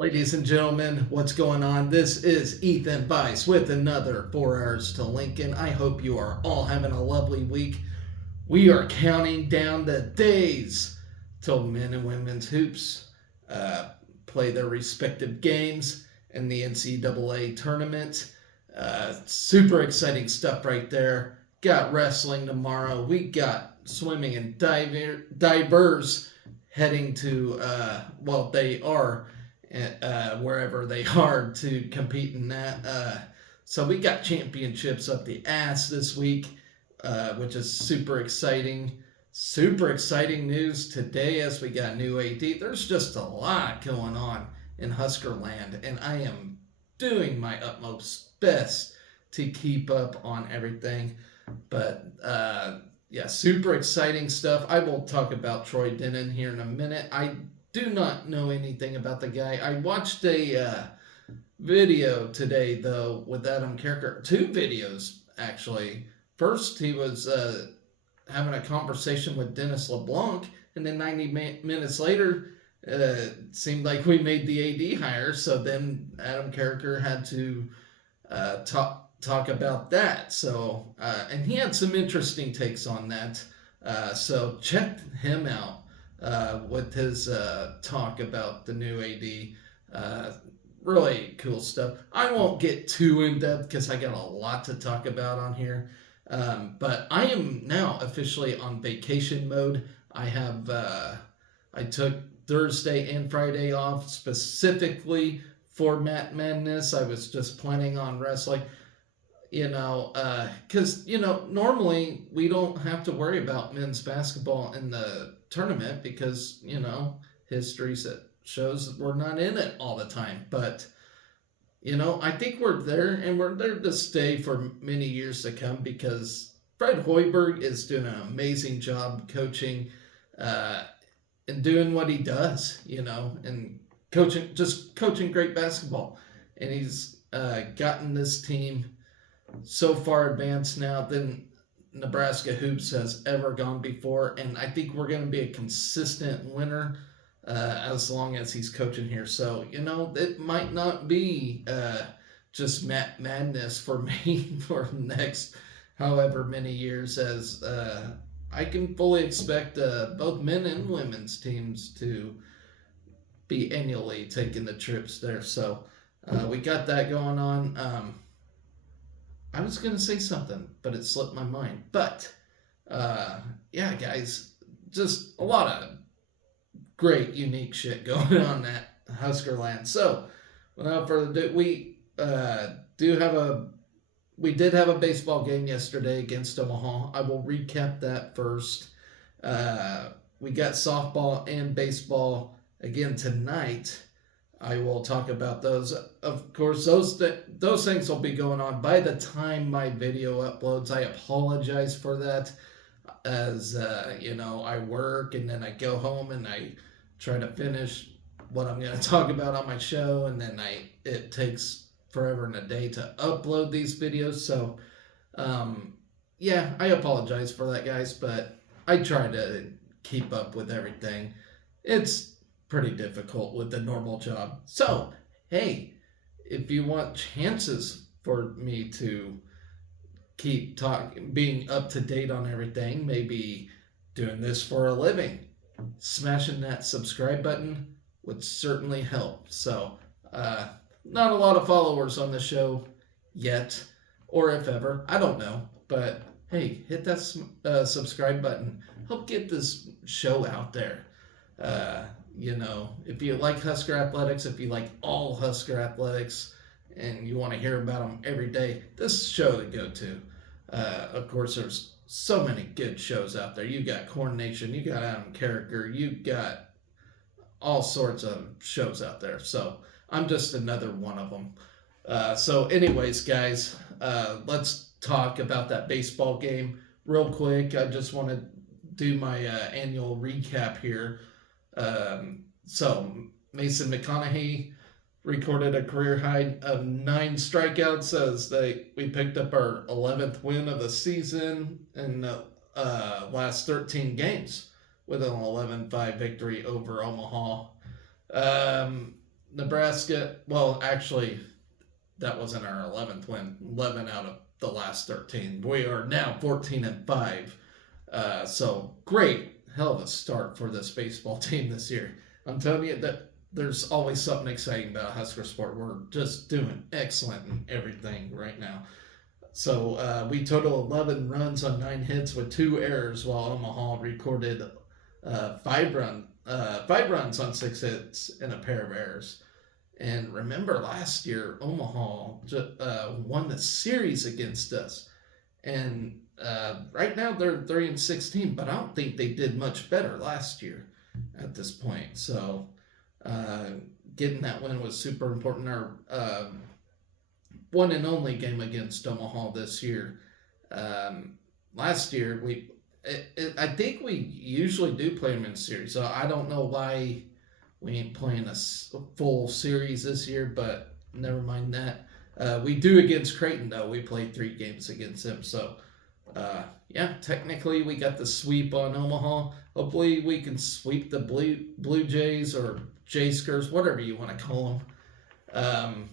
Ladies and gentlemen, what's going on? This is Ethan Bice with another 4 Hours to Lincoln. I hope you are all having a lovely week. We are counting down the days till men and women's hoops play their respective games in the NCAA tournament. Super exciting stuff right there. Got wrestling tomorrow. We got swimming and divers heading to, they are wherever they are to compete in that. So we got championships up the ass this week, which is super exciting. Super exciting news today as we got new AD. There's just a lot going on in Husker land, and I am doing my utmost best to keep up on everything. But yeah, super exciting stuff. I will talk about Troy Denon here in a minute. I do not know anything about the guy. I watched a video today, though, with Adam Carricker. Two videos, actually. First, he was having a conversation with Dennis LeBlanc, and then 90 minutes later, it seemed like we made the AD hire, so then Adam Carricker had to talk about that. So, and he had some interesting takes on that. So check him out with his talk about the new AD. Really cool stuff. I won't get too in depth because I got a lot to talk about on here. But I am now officially on vacation mode. I took Thursday and Friday off specifically for Matt Madness. I was just planning on wrestling, because, normally we don't have to worry about men's basketball in the tournament because, history shows that we're not in it all the time. But, I think we're there, and we're there to stay for many years to come because Fred Hoiberg is doing an amazing job coaching and doing what he does, and coaching great basketball. And he's gotten this team so far advanced now than Nebraska Hoops has ever gone before. And I think we're going to be a consistent winner as long as he's coaching here. So, it might not be just madness for me for the next however many years, as I can fully expect both men and women's teams to be annually taking the trips there. So we got that going on. I was going to say something, but it slipped my mind. But, yeah, guys, just a lot of great, unique shit going on at Husker land. So, without further ado, we did have a baseball game yesterday against Omaha. I will recap that first. We got softball and baseball again tonight. I will talk about those. Of course, those things will be going on by the time my video uploads. I apologize for that, as I work and then I go home and I try to finish what I'm going to talk about on my show, and then it takes forever and a day to upload these videos. So, yeah, I apologize for that, guys, but I try to keep up with everything. It's pretty difficult with the normal job. So, hey, if you want chances for me to keep being up to date on everything, maybe doing this for a living, smashing that subscribe button would certainly help. So, not a lot of followers on the show yet, or if ever, I don't know. But hey, hit that subscribe button. Help get this show out there. If you like Husker athletics, if you like all Husker athletics, and you want to hear about them every day, this is the show to go to. Of course, there's so many good shows out there. You got Corn Nation, you got Adam Carricker, you got all sorts of shows out there. So I'm just another one of them. So anyways, guys, let's talk about that baseball game real quick. I just want to do my annual recap here. So Mason McConaughey recorded a career high of 9 strikeouts as we picked up our 11th win of the season in the last 13 games with an 11-5 victory over Omaha. Nebraska, well, actually, that wasn't our 11th win. 11 out of the last 13. We are now 14-5. So great, hell of a start for this baseball team this year. I'm telling you that there's always something exciting about Husker sport. We're just doing excellent in everything right now. So we total 11 runs on 9 hits with 2 errors, while Omaha recorded 5 runs on 6 hits and a pair of errors. And remember, last year Omaha won the series against us, and right now they're 3-16. But I don't think they did much better last year at this point. So getting that win was super important. Our one and only game against Omaha this year. Last year I think we usually do play them in series. So I don't know why we ain't playing a full series this year, but never mind that. We do against Creighton, though. We played 3 games against them. So, yeah, technically we got the sweep on Omaha. Hopefully we can sweep the Blue Jays or Jayskers, whatever you want to call them.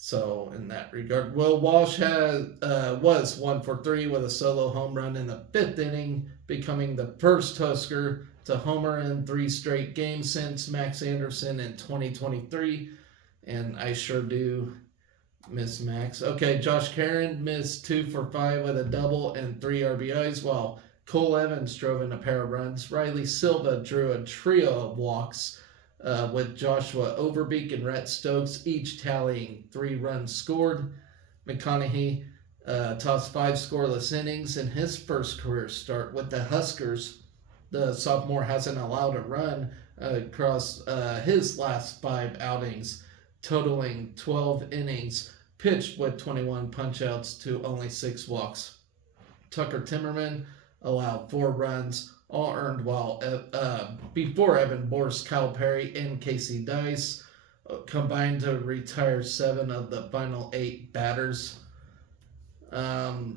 So, in that regard, Will Walsh was 1 for 3 with a solo home run in the 5th inning, becoming the first Husker to homer in 3 straight games since Max Anderson in 2023. And I sure do miss Max. Okay, Josh Caron missed 2 for 5 with a double and 3 RBIs, while Cole Evans drove in a pair of runs. Riley Silva drew a trio of walks, with Joshua Overbeek and Rhett Stokes each tallying 3 runs scored. McConaughey tossed 5 scoreless innings in his first career start with the Huskers. The sophomore hasn't allowed a run across his last 5 outings, totaling 12 innings pitched with 21 punchouts to only 6 walks. Tucker Timmerman allowed 4 runs, all earned while before Evan Borst, Kyle Perry, and Casey Dice combined to retire 7 of the final 8 batters. The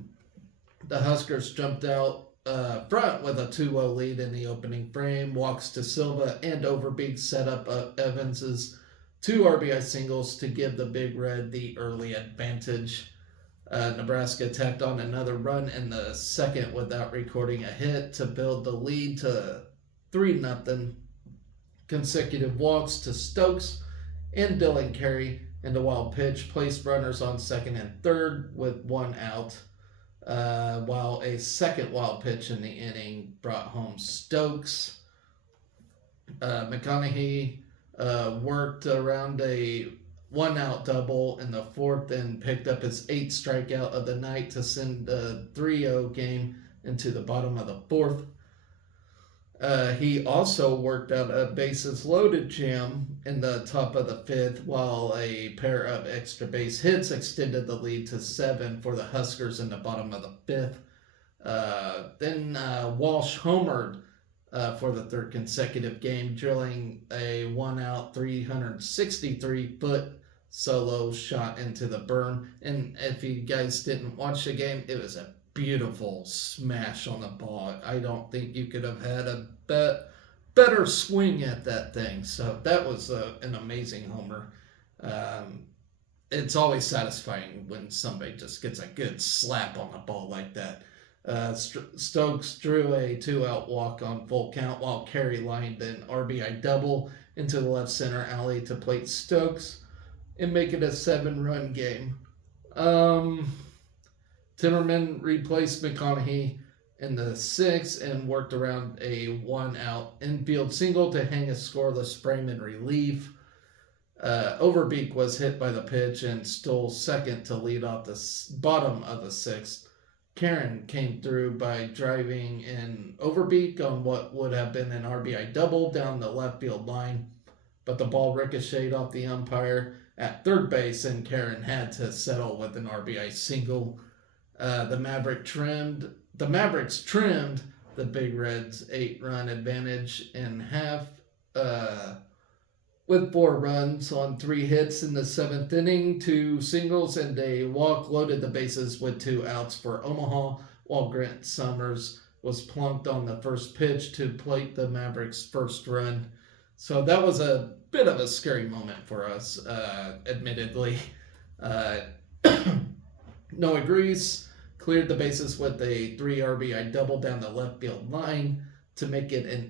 Huskers jumped out front with a 2-0 lead in the opening frame. Walks to Silva and Overbeek set up Evans's 2 RBI singles to give the Big Red the early advantage. Nebraska tacked on another run in the 2nd without recording a hit to build the lead to 3-0. Consecutive walks to Stokes and Dylan Carey and a wild pitch placed runners on 2nd and 3rd with 1 out, while a 2nd wild pitch in the inning brought home Stokes. McConaughey worked around a 1-out double in the 4th and picked up his 8th strikeout of the night to send the 3-0 game into the bottom of the 4th. He also worked out a bases loaded jam in the top of the 5th, while a pair of extra base hits extended the lead to 7 for the Huskers in the bottom of the 5th. Then Walsh homered for the 3rd consecutive game, drilling a 1-out 363-foot solo shot into the berm. And if you guys didn't watch the game, it was a beautiful smash on the ball. I don't think you could have had a better swing at that thing. So that was an amazing homer. It's always satisfying when somebody just gets a good slap on the ball like that. Stokes drew a 2-out walk on full count, while Carey lined an RBI double into the left center alley to plate Stokes and make it a 7-run game. Timmerman replaced McConaughey in the 6th and worked around a 1-out infield single to hang a scoreless frame in relief. Overbeek was hit by the pitch and stole 2nd to lead off the bottom of the 6th. Caron came through by driving in Overbeek on what would have been an RBI double down the left field line, but the ball ricocheted off the umpire at 3rd base, and Caron had to settle with an RBI single. The Mavericks trimmed the Big Reds' 8-run advantage in half, with 4 runs on 3 hits in the 7th inning. 2 singles and a walk loaded the bases with 2 outs for Omaha, while Grant Summers was plunked on the first pitch to plate the Mavericks' first run. So that was a bit of a scary moment for us, admittedly. Uh, Noah Grease cleared the bases with a 3 RBI double down the left field line to make it an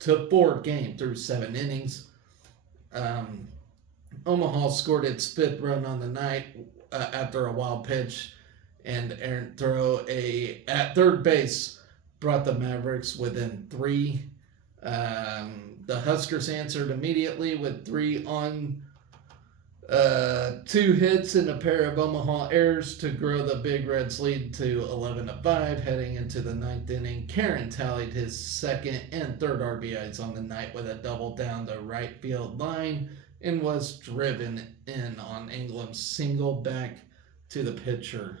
8-4 game through 7 innings. Um, Omaha scored its 5th run on the night after a wild pitch and errant throw at third base brought the Mavericks within 3. The Huskers answered immediately with 3 on 2 hits and a pair of Omaha errors to grow the Big Reds lead to 11-5 heading into the 9th inning. Karen tallied his 2nd and 3rd RBIs on the night with a double down the right field line and was driven in on England's single back to the pitcher.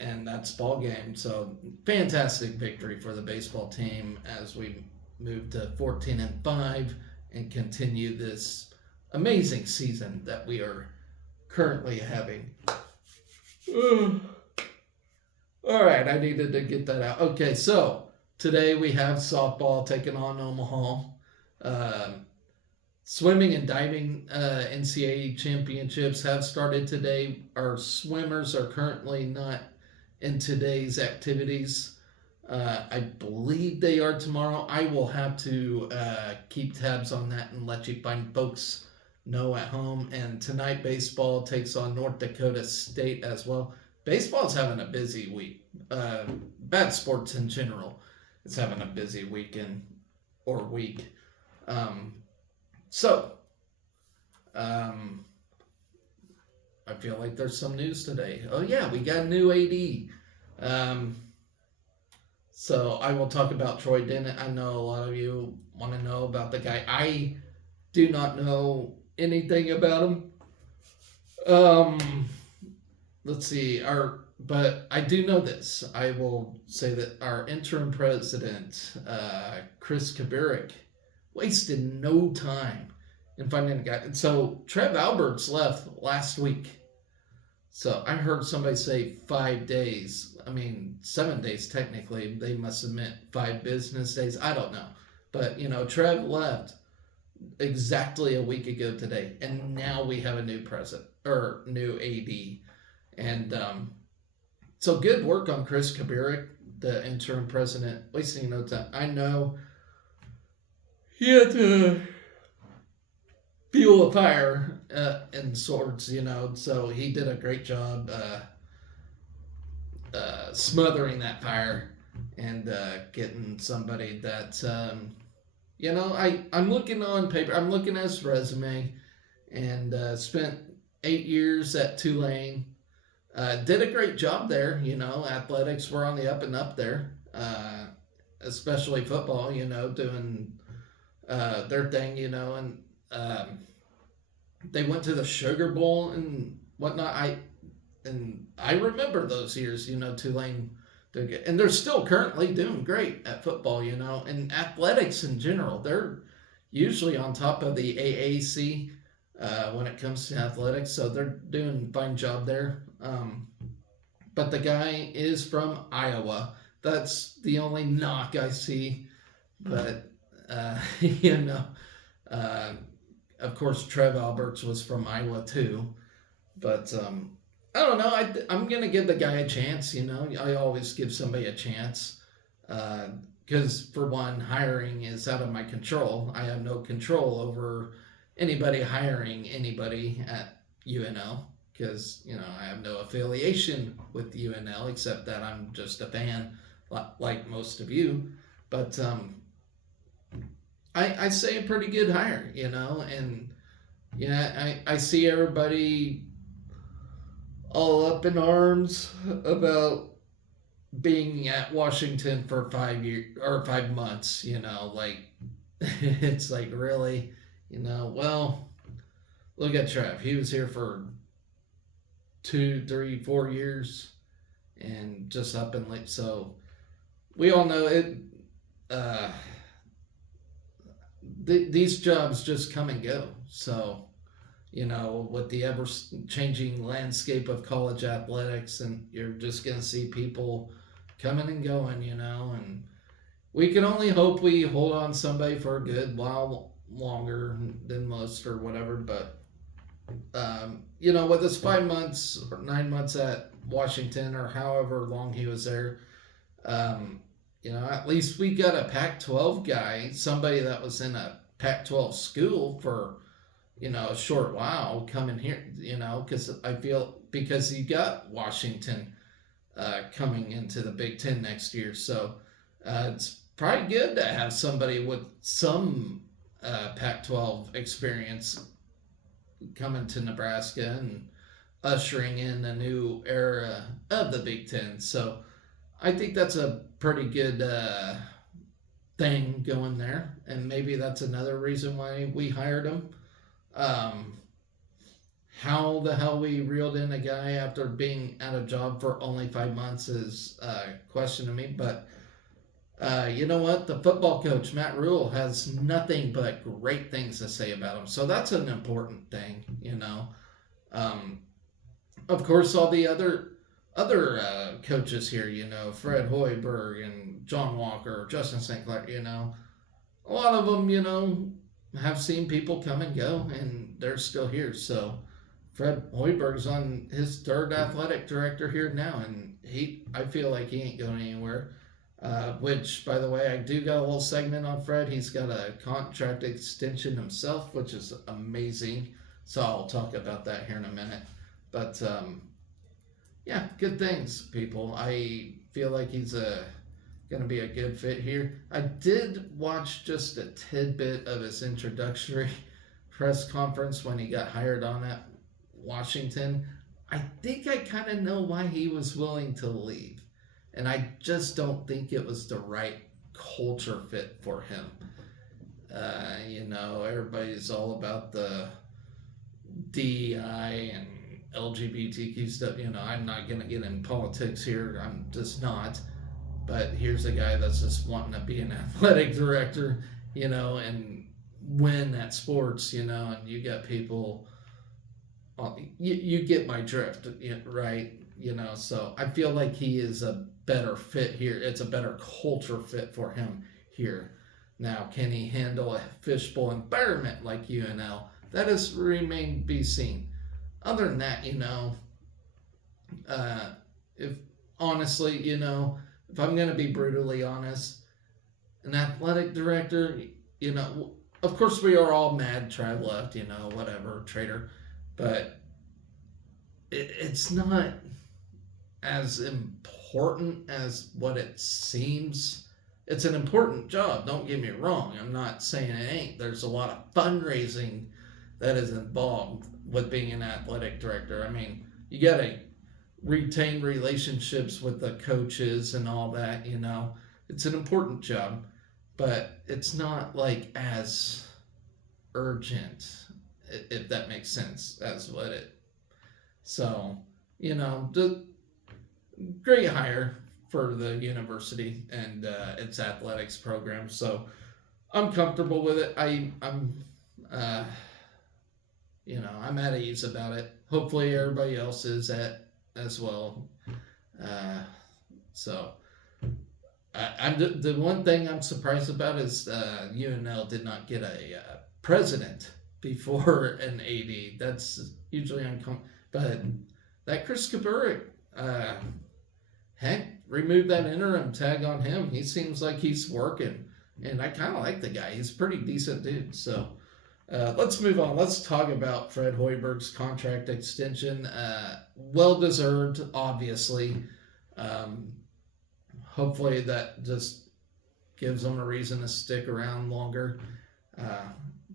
And that's ball game. So fantastic victory for the baseball team as we move to 14-5 and continue this amazing season that we are currently having. All right, I needed to get that out. Okay, so today we have softball taking on Omaha. Swimming and diving NCAA championships have started today. Our swimmers are currently not in today's activities. I believe they are tomorrow. I will have to keep tabs on that and let you find folks know at home. And tonight baseball takes on North Dakota State as well. Baseball's having a busy week. Bad sports in general is having a busy weekend or week. So, I feel like there's some news today. Oh yeah, we got a new AD. So I will talk about Troy Dennett. I know a lot of you want to know about the guy. I do not know anything about him. Let's see. But I do know this. I will say that our interim president, Chris Kabirik, wasted no time in finding a guy. And so Trev Alberts left last week. So I heard somebody say 5 days. I mean, 7 days technically. They must have meant 5 business days. I don't know. But, Trev left exactly a week ago today. And now we have a new president, or new AD. And so good work on Chris Kabirik, the interim president, wasting no time. I know he had to fuel a fire in sorts, so he did a great job smothering that fire and getting somebody that, I'm looking on paper, I'm looking at his resume, and spent 8 years at Tulane. Did a great job there, athletics were on the up and up there, especially football, doing their thing, and they went to the Sugar Bowl and whatnot. I remember those years, Tulane doing good, and they're still currently doing great at football, and athletics in general. They're usually on top of the AAC when it comes to athletics, so they're doing a fine job there. But the guy is from Iowa. That's the only knock I see, but of course, Trev Alberts was from Iowa too. But I don't know. I'm going to give the guy a chance, I always give somebody a chance. Because, for one, hiring is out of my control. I have no control over anybody hiring anybody at UNL. Because, I have no affiliation with UNL except that I'm just a fan like most of you. But I say a pretty good hire, and I see everybody all up in arms about being at Washington for 5 years or 5 months, it's like, really, well, look at Trev. He was here for 2, 3, 4 years and just up and late. So we all know it. These jobs just come and go. So, with the ever-changing landscape of college athletics, and you're just going to see people coming and going, and we can only hope we hold on somebody for a good while longer than most or whatever. But with his 5 months or 9 months at Washington or however long he was there, at least we got a Pac-12 guy, somebody that was in a Pac-12 school for a short while coming here. Because I feel because you got Washington coming into the Big Ten next year, so it's probably good to have somebody with some Pac-12 experience coming to Nebraska and ushering in a new era of the Big Ten. So I think that's a pretty good thing going there, and maybe that's another reason why we hired him. How the hell we reeled in a guy after being out of job for only 5 months is a question to me, but you know what? The football coach, Matt Rule, has nothing but great things to say about him. So that's an important thing, Of course, all the other coaches here, Fred Hoiberg and John Walker, Justin St. Clair, a lot of them, have seen people come and go, and they're still here. So Fred Hoiberg's on his third athletic director here now, and I feel like he ain't going anywhere. Which, by the way, I do got a little segment on Fred. He's got a contract extension himself, which is amazing. So I'll talk about that here in a minute. But yeah, good things, people. I feel like he's going to be a good fit here. I did watch just a tidbit of his introductory press conference when he got hired on at Washington. I think I kind of know why he was willing to leave. And I just don't think it was the right culture fit for him. Everybody's all about the DEI and LGBTQ stuff. I'm not going to get in politics here. I'm just not. But here's a guy that's just wanting to be an athletic director, and win at sports, and you got people, you get my drift, right? So I feel like he is a better fit here. It's a better culture fit for him here. Now, can he handle a fishbowl environment like UNL? That is remain to be seen. Other than that, if honestly, if I'm going to be brutally honest, an athletic director, of course we are all mad Trav left, whatever, traitor, but it's not as important as what it seems. It's an important job, don't get me wrong. I'm not saying it ain't. There's a lot of fundraising that is involved with being an athletic director. I mean, you got to retain relationships with the coaches and all that, It's an important job, but it's not like as urgent, if that makes sense, as what it. So, the great hire for the university and its athletics program. So I'm comfortable with it. I'm at ease about it. Hopefully everybody else is as well. So I'm the one thing I'm surprised about is UNL did not get a president before an AD. That's usually uncommon. But that Chris Kaburik, heck, remove that interim tag on him. He seems like he's working. And I kind of like the guy. He's a pretty decent dude. So let's move on. Let's talk about Fred Hoiberg's contract extension. Well-deserved, obviously. Hopefully that just gives him a reason to stick around longer.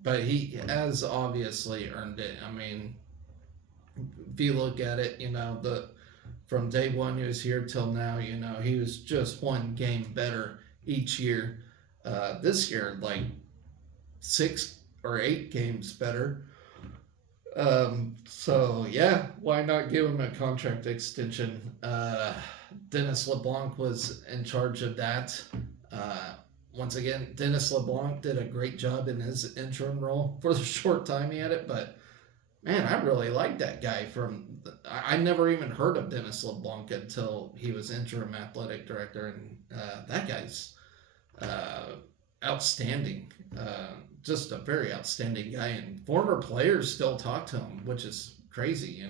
But he has obviously earned it. I mean, if you look at it, from day one he was here till now, he was just one game better each year. This year, like 6 or 8 games better. So yeah, why not give him a contract extension? Dennis LeBlanc was in charge of that. Once again, Dennis LeBlanc did a great job in his interim role for the short time he had it, but man, I really like that guy. I never even heard of Dennis LeBlanc until he was interim athletic director, and that guy's uh, outstanding. Just a very outstanding guy, and former players still talk to him, which is crazy,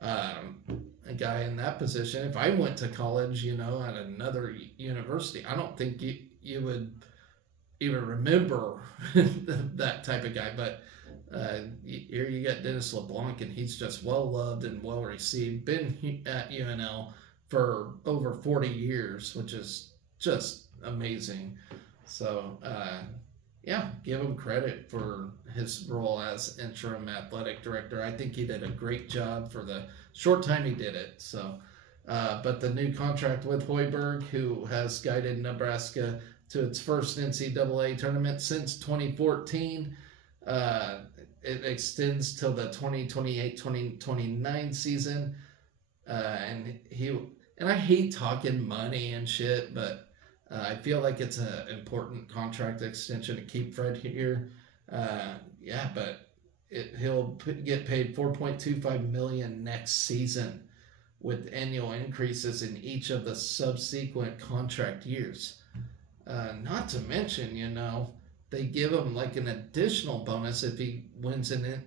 a guy in that position. If I went to college, at another university, I don't think you would even remember that type of guy. But here you got Dennis LeBlanc, and he's just well loved and well received. Been at UNL for over 40 years, which is just amazing. So, yeah, give him credit for his role as interim athletic director. I think he did a great job for the short time he did it. So, but the new contract with Hoiberg, who has guided Nebraska to its first NCAA tournament since 2014, it extends till the 2028-2029 season. And I hate talking money and shit, but I feel like it's an important contract extension to keep Fred here. Yeah, but he'll get paid $4.25 million next season, with annual increases in each of the subsequent contract years. Not to mention, they give him like an additional bonus if he wins a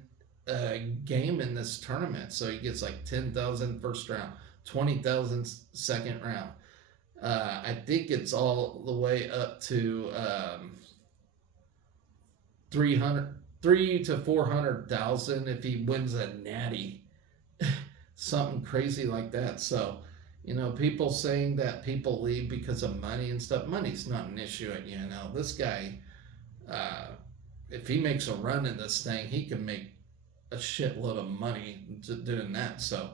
game in this tournament. So he gets like 10,000 first round, 20,000 second round. I think it's all the way up to 3 to 400,000 if he wins a natty, something crazy like that. So, people saying that people leave because of money and stuff. Money's not an issue at UNL. This guy, if he makes a run in this thing, he can make a shitload of money doing that. So.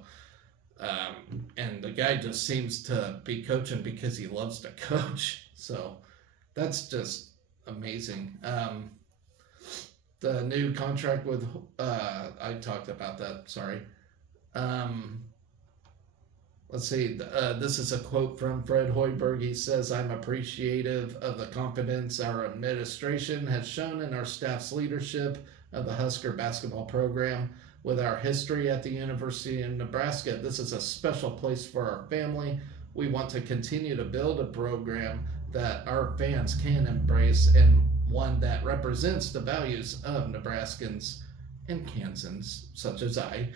And the guy just seems to be coaching because he loves to coach. So that's just amazing. The new contract with, I talked about that, sorry. Let's see, this is a quote from Fred Hoiberg. He says, "I'm appreciative of the confidence our administration has shown in our staff's leadership of the Husker basketball program. With our history at the University of Nebraska, this is a special place for our family. We want to continue to build a program that our fans can embrace, and one that represents the values of Nebraskans and Kansans, such as I.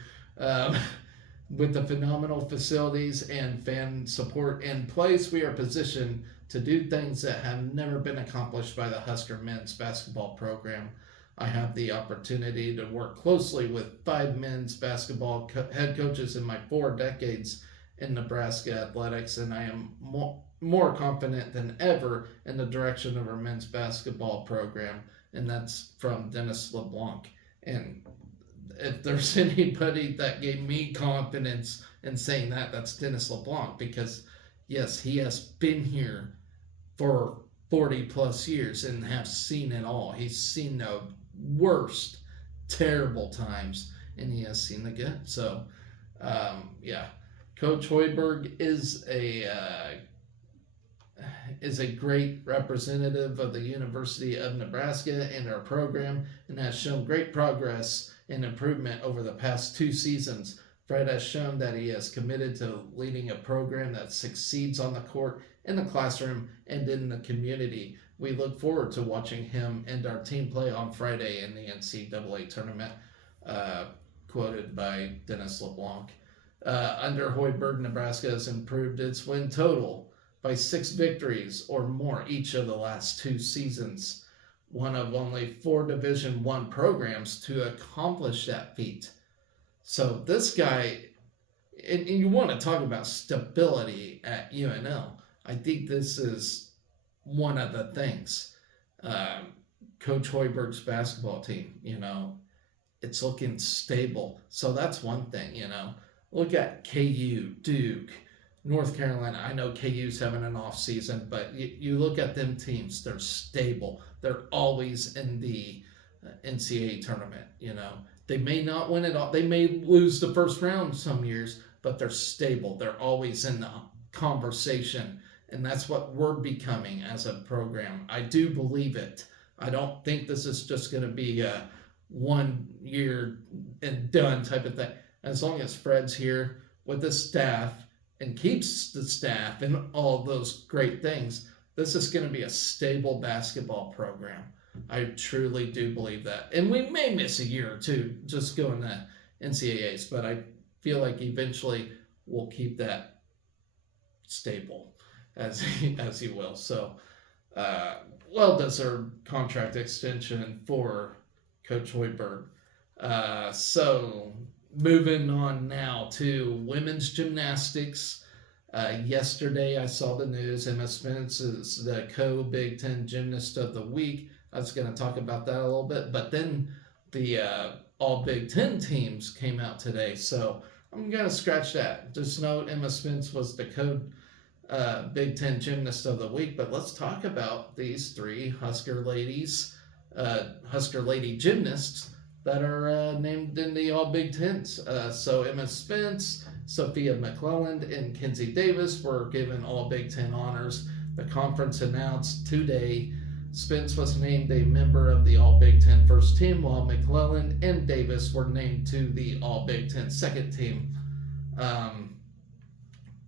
With the phenomenal facilities and fan support in place, we are positioned to do things that have never been accomplished by the Husker men's basketball program. I have the opportunity to work closely with 5 men's basketball head coaches in my 4 decades in Nebraska athletics, and I am more confident than ever in the direction of our men's basketball program." And that's from Dennis LeBlanc. And if there's anybody that gave me confidence in saying that, that's Dennis LeBlanc, because yes, he has been here for 40 plus years and has seen it all. He's seen the worst, terrible times, and he has seen the good. So, yeah, Coach Hoiberg is a great representative of the University of Nebraska and our program, and has shown great progress and improvement over the past 2 seasons. Fred has shown that he is committed to leading a program that succeeds on the court, in the classroom, and in the community. We look forward to watching him and our team play on Friday in the NCAA tournament, quoted by Dennis LeBlanc. Under Hoiberg, Nebraska has improved its win total by 6 victories or more each of the last 2 seasons, one of only 4 Division I programs to accomplish that feat. So this guy, and you want to talk about stability at UNL, I think this is one of the things. Coach Hoiberg's basketball team, it's looking stable. So that's one thing, Look at KU, Duke, North Carolina. I know KU's having an off season, but you look at them teams, they're stable. They're always in the NCAA tournament, They may not win it all. They may lose the first round some years, but they're stable. They're always in the conversation. And that's what we're becoming as a program. I do believe it. I don't think this is just going to be a 1 year and done type of thing. As long as Fred's here with the staff and keeps the staff and all those great things, this is going to be a stable basketball program. I truly do believe that. And we may miss a year or two just going to NCAAs, but I feel like eventually we'll keep that stable, as you will. So, well deserved contract extension for Coach Hoiberg. So, moving on now to women's gymnastics. Yesterday, I saw the news. Emma Spence is the co-Big Ten Gymnast of the Week. I was going to talk about that a little bit, but then the all Big Ten teams came out today, so I'm going to scratch that. Just note Emma Spence was the Big Ten Gymnast of the Week, but let's talk about these three Husker ladies, Husker lady gymnasts that are named in the All Big Tens. So Emma Spence, Sophia McClelland, and Kenzie Davis were given All Big Ten honors. The conference announced today Spence was named a member of the All Big Ten first team, while McClelland and Davis were named to the All Big Ten second team.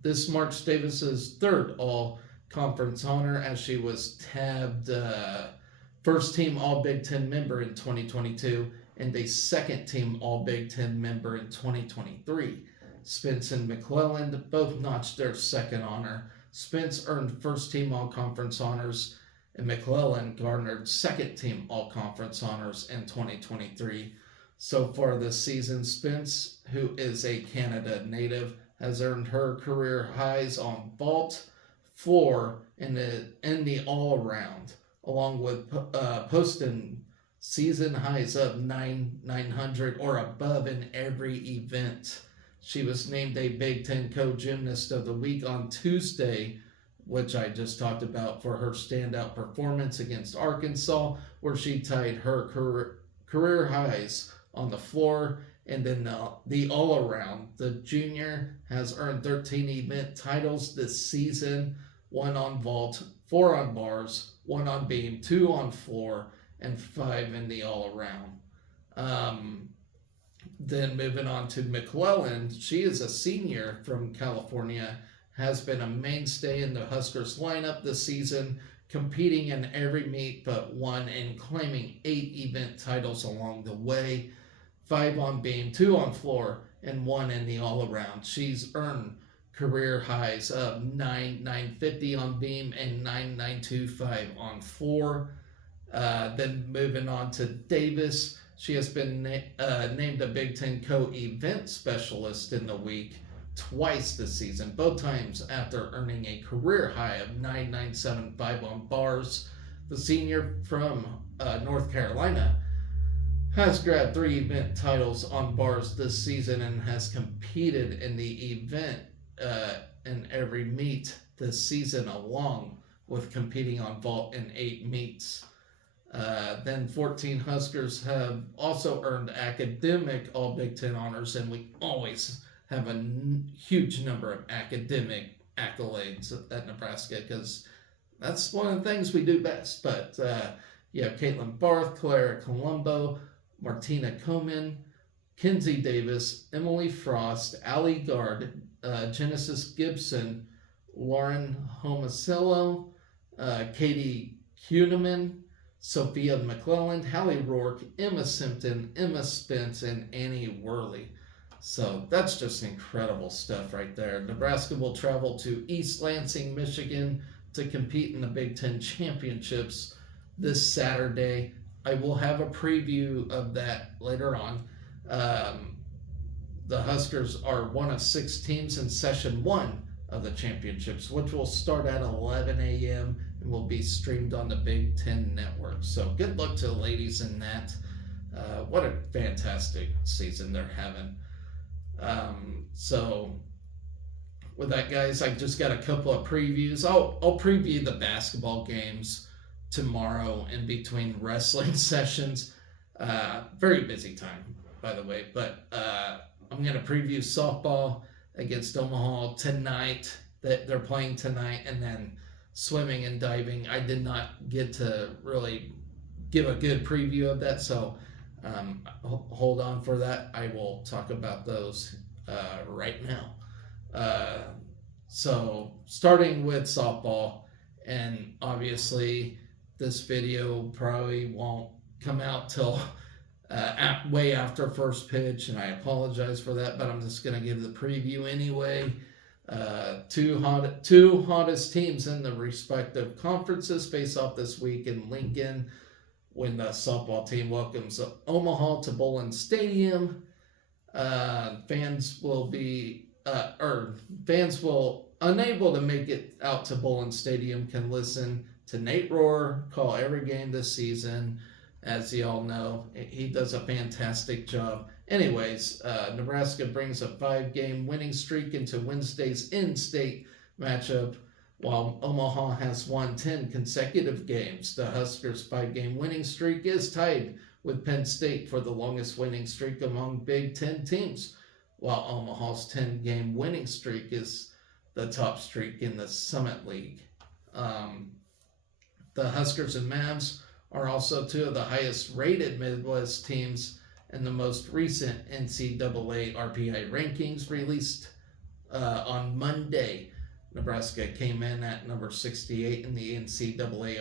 This marks Davis's third All-Conference honor, as she was tabbed first-team All-Big Ten member in 2022 and a second-team All-Big Ten member in 2023. Spence and McClelland both notched their second honor. Spence earned first-team All-Conference honors, and McClelland garnered second-team All-Conference honors in 2023. So far this season, Spence, who is a Canada native, has earned her career highs on vault, floor, and in the all-around, along with posting season highs of 900 or above in every event. She was named a Big Ten Co-Gymnast of the Week on Tuesday, which I just talked about, for her standout performance against Arkansas, where she tied her career highs on the floor. And then the all-around, the junior has earned 13 event titles this season, 1 on vault, 4 on bars, 1 on beam, 2 on floor, and 5 in the all-around. Then moving on to McClelland, she is a senior from California, has been a mainstay in the Huskers lineup this season, competing in every meet but one and claiming 8 event titles along the way. 5 on beam, 2 on floor, and 1 in the all-around. She's earned career highs of 950 on beam and 9925 on floor. Then moving on to Davis, she has been named a Big Ten Co-Event Specialist in the week twice this season, both times after earning a career high of 9975 on bars. The senior from North Carolina has grabbed 3 event titles on bars this season and has competed in the event in every meet this season, along with competing on vault in 8 meets. Then 14 Huskers have also earned academic All Big Ten honors, and we always have a huge number of academic accolades at Nebraska because that's one of the things we do best. But you have Caitlin Barth, Clara Colombo, Martina Coman, Kenzie Davis, Emily Frost, Allie Gard, Genesis Gibson, Lauren Homicello, Katie Kuhneman, Sophia McClelland, Hallie Rourke, Emma Simpton, Emma Spence, and Annie Worley. So that's just incredible stuff right there. Nebraska will travel to East Lansing, Michigan to compete in the Big Ten Championships this Saturday. I will have a preview of that later on. The Huskers are one of 6 teams in Session 1 of the championships, which will start at 11 a.m. and will be streamed on the Big Ten Network. So good luck to the ladies in that. What a fantastic season they're having. So with that, guys, I just got a couple of previews. I'll preview the basketball games tomorrow in between wrestling sessions. Very busy time, by the way, but I'm going to preview softball against Omaha tonight, that they're playing tonight, and then swimming and diving. I did not get to really give a good preview of that, so hold on for that. I will talk about those right now. So starting with softball, And obviously, this video probably won't come out till way after first pitch, and I apologize for that, but I'm just going to give the preview anyway. Two hottest teams in the respective conferences face off this week in Lincoln when the softball team welcomes Omaha to Bowling Stadium. Fans will unable to make it out to Bowling Stadium can listen to Nate Rohr call every game this season. As you all know, he does a fantastic job. Anyways, Nebraska brings a 5-game winning streak into Wednesday's in-state matchup, while Omaha has won 10 consecutive games. The Huskers' 5-game winning streak is tied with Penn State for the longest winning streak among Big Ten teams, while Omaha's 10-game winning streak is the top streak in the Summit League. The Huskers and Mavs are also two of the highest rated Midwest teams in the most recent NCAA RPI rankings released on Monday. Nebraska came in at number 68 in the NCAA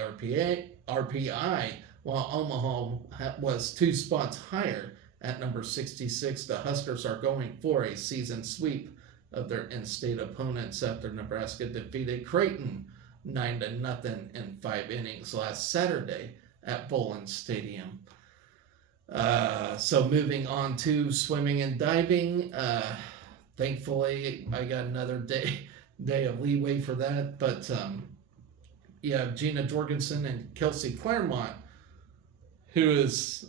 RPI, while Omaha was 2 spots higher at number 66. The Huskers are going for a season sweep of their in-state opponents after Nebraska defeated Creighton 9-0 in 5 innings last Saturday at Bowling Stadium. So moving on to swimming and diving. Thankfully, I got another day of leeway for that. But you have Gina Jorgensen and Kelsey Claremont, who is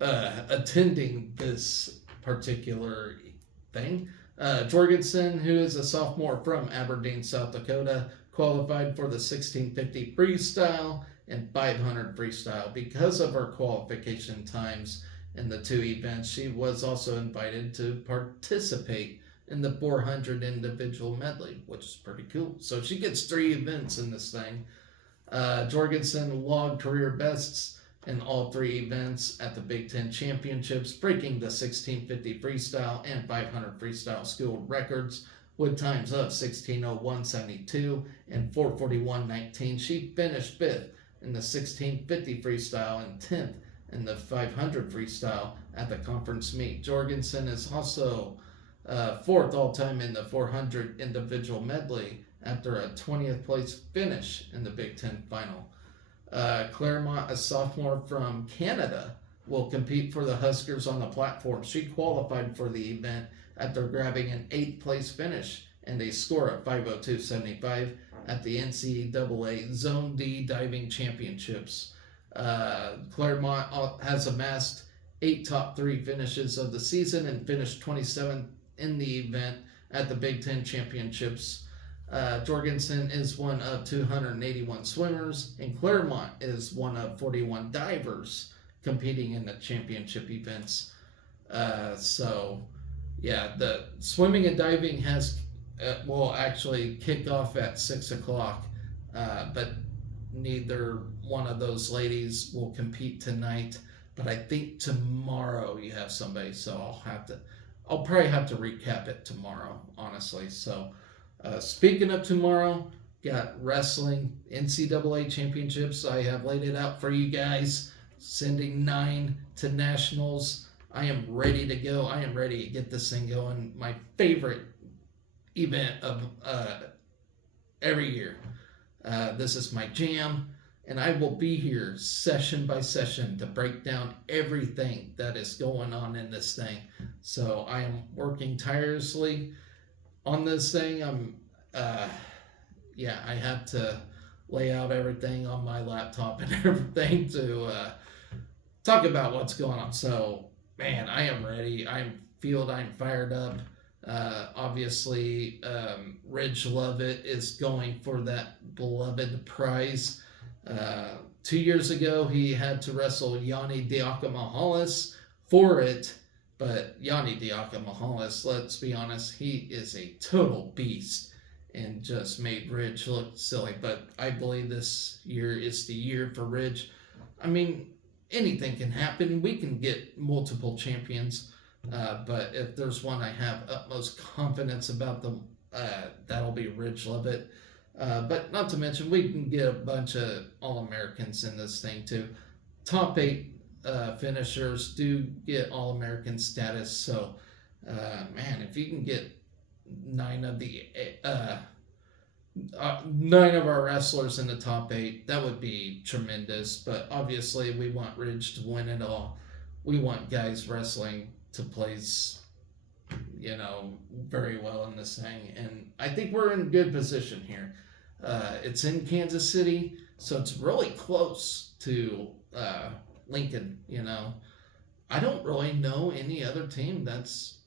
attending this particular thing. Jorgensen, who is a sophomore from Aberdeen, South Dakota, qualified for the 1650 freestyle and 500 freestyle. Because of her qualification times in the 2 events, she was also invited to participate in the 400 individual medley, which is pretty cool. So she gets 3 events in this thing. Jorgensen logged career bests in all 3 events at the Big Ten Championships, breaking the 1650 freestyle and 500 freestyle school records with times of 16:01.72 and 4:41.19. She finished 5th in the 1650 freestyle and 10th in the 500 freestyle at the conference meet. Jorgensen is also 4th all-time in the 400 individual medley after a 20th place finish in the Big Ten final. Claremont, a sophomore from Canada, will compete for the Huskers on the platform. She qualified for the event after grabbing an 8th place finish and a score of 5:02.75 at the NCAA Zone D Diving Championships. Claremont has amassed 8 top 3 finishes of the season and finished 27th in the event at the Big Ten Championships. Jorgensen is one of 281 swimmers, and Claremont is one of 41 divers competing in the championship events. The swimming and diving will actually kick off at 6 o'clock, but neither one of those ladies will compete tonight. But I think tomorrow you have somebody, so I'll probably have to recap it tomorrow, honestly. So, speaking of tomorrow, got wrestling NCAA championships. I have laid it out for you guys, sending 9 to nationals. I am ready to go. I am ready to get this thing going. My favorite event of every year. This is my jam, and I will be here session by session to break down everything that is going on in this thing. So I am working tirelessly on this thing. I have to lay out everything on my laptop and everything to talk about what's going on. So, man, I am ready. I'm fired up. Obviously, Ridge Lovett is going for that beloved prize. 2 years ago, he had to wrestle Yanni Diakomahalis for it, but Yanni Diakomahalis, let's be honest, he is a total beast and just made Ridge look silly. But I believe this year is the year for Ridge. I mean, anything can happen. We can get multiple champions. But if there's one I have utmost confidence about, that'll be Ridge Lovett. But not to mention, we can get a bunch of All-Americans in this thing too. Top 8 finishers do get All-American status. So, man, if you can get 9 of the 9 of our wrestlers in the top 8, that would be tremendous. But obviously, we want Ridge to win it all. We want guys wrestling to place, very well in this thing. And I think we're in good position here. It's in Kansas City, so it's really close to Lincoln. I don't really know any other team that's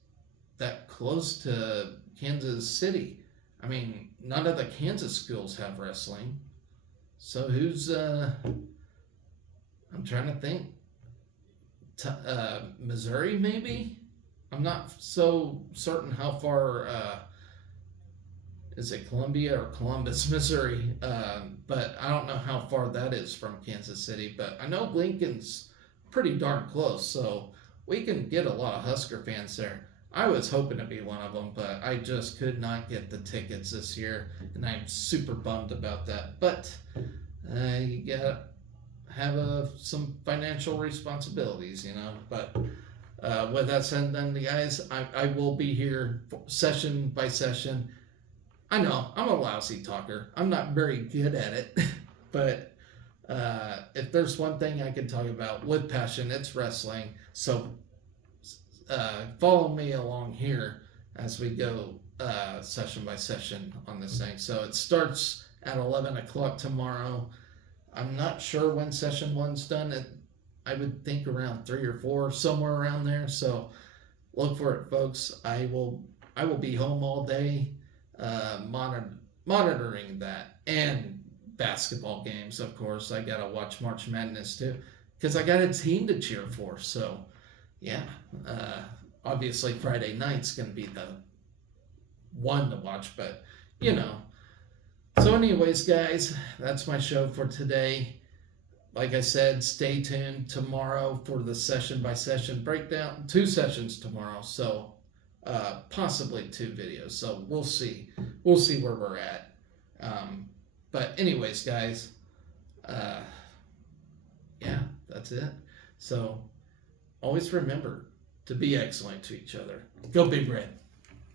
that close to Kansas City. I mean, none of the Kansas schools have wrestling. So who's I'm trying to think. Missouri, maybe? I'm not so certain how far. Is it Columbia or Columbus, Missouri? But I don't know how far that is from Kansas City. But I know Lincoln's pretty darn close, so we can get a lot of Husker fans there. I was hoping to be one of them, but I just could not get the tickets this year, and I'm super bummed about that. But you gotta have some financial responsibilities, But with that said, then, guys, I will be here session by session. I know I'm a lousy talker. I'm not very good at it, but if there's one thing I can talk about with passion, it's wrestling. So follow me along here as we go session by session on this thing. So it starts at 11 o'clock tomorrow. I'm not sure when session 1's done. I would think around 3 or 4, somewhere around there. So look for it, folks. I will be home all day. Monitoring that, and basketball games, of course. I gotta watch March Madness too, because I got a team to cheer for. So yeah, obviously Friday night's gonna be the one to watch, but so anyways, guys, that's my show for today. Like I said, stay tuned tomorrow for the session by session breakdown. 2 sessions tomorrow, so possibly 2 videos. So we'll see where we're at. But anyways, guys, yeah, that's it. So always remember to be excellent to each other. Go Big Red.